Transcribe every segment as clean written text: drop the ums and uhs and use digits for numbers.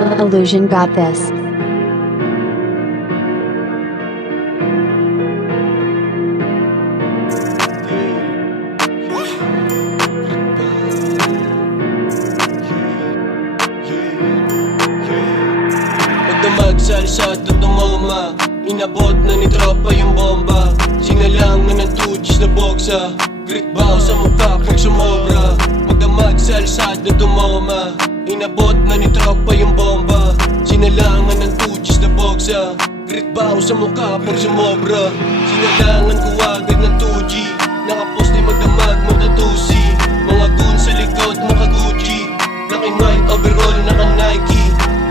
Illusion got this. Magdamagsal sa tutumoma, inabot na ni tropa yung bomba. Sinalangan ng 2Gs na boksa, grit bow sa mukha kung sumobra. Magdamagsal sa tutumoma, inabot na ni tropa yung bomba. Sinalangan ng 2Gs na boksa, grit bow sa mukha pag sumobra. Sinalangan ko agad ng 2G, nakapos ni magdamag matatusi. Mga goon sa likod naka Gucci, black and white overall naka Nike.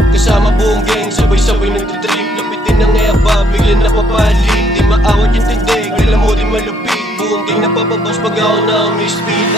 Kasama buong gang, sabay-sabay nagtitrip. Lapitin ng ngayaba, bigla napapalit. Di maawat yung tindig, alam mo di malupit. Buong gang napapabas pag ako na misfit.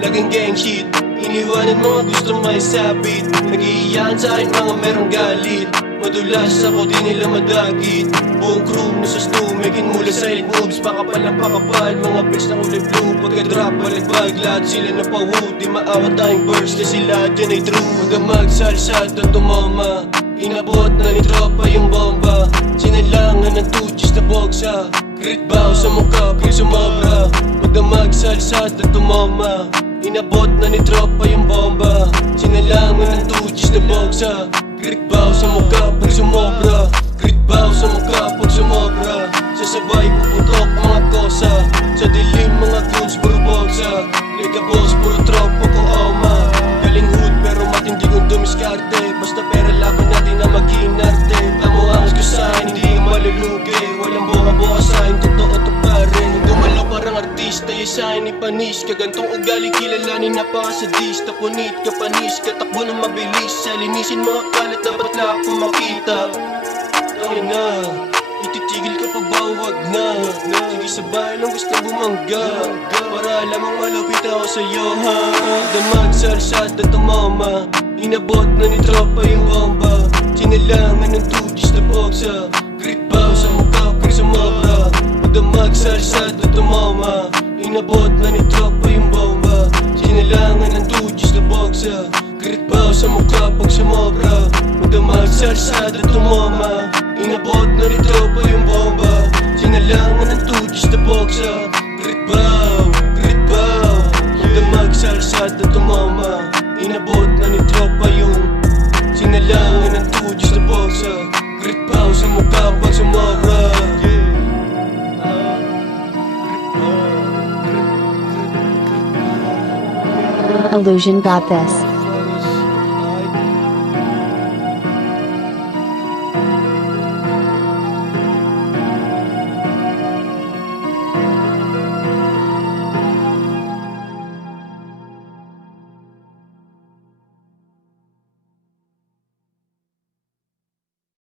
Laging gang shit, iniwanan mga gustong may sabit. Nag-iiyakan sa akin mga merong galit. Madulas ako di nila madagit. Buong crew nasa stew, making mula silent moves. Pakapal ng pakapal, mga bitch na kulay blue. Pagka-drop, balik-bag, lahat sila napawood. Di maawat tayong burst, na sila dyan ay true. Magdamagsalsal at tumama, inabot na ni tropa yung bomba. Sinalangan ng 2Gs na boksa, grit bow sa mukha kung sumobra. Magdamagsalsal at tumama, inabot na ni tropa yung bomba. Sinalangan ng 2Gs na boksa, grit bow sa mukha pag sumobra. Grit bow sa mukha pag sumobra. Sasabay puputok mga kosa, sa dilim mga goons puro boksa. Liga boss puro tropa ko oma. Galing hood pero matindi kong dumiskarte. Basta pera laban natin na mag-inarte. Tamo angas ko sa'kin, hindi yung malulugi. Walang buka-buka sa'kin, totoo to pare. Gumalaw parang artista, yung sa'kin ipanis. Kagantong ugali kilalanin na pa sa dis. Tapunit ka panis, katakbo ng mabilis. Salinisin mga kalat, dapat na ako makita. Tangin na, ititigil ka pa ba? Wag na. Sige sabay lang gusto bumangga, para lamang malapit ako sa'yo ha. Damagsalsal at tumama, inabot na ni tropa yung bomba. Sinalangan ng 2Gs na boksa, grit bow sa mukha pag sumobra. Magdamagsalsal at tumama, inabot na ni tropa yung bomba. Sinalangan ng 2Gs na boksa, grit bow sa mukha pag sumobra. Magdamagsalsal at tumama, inabot na ni tropa yung bomba. Sinalangan ng 2Gs na boksa, grit bow, grit bow. Magdamagsalsal at tumama, inabot na ni tropa yung. Sinalangan ng 2Gs na boksa, grit bow sa mukha pag sumobra. Illusion got this.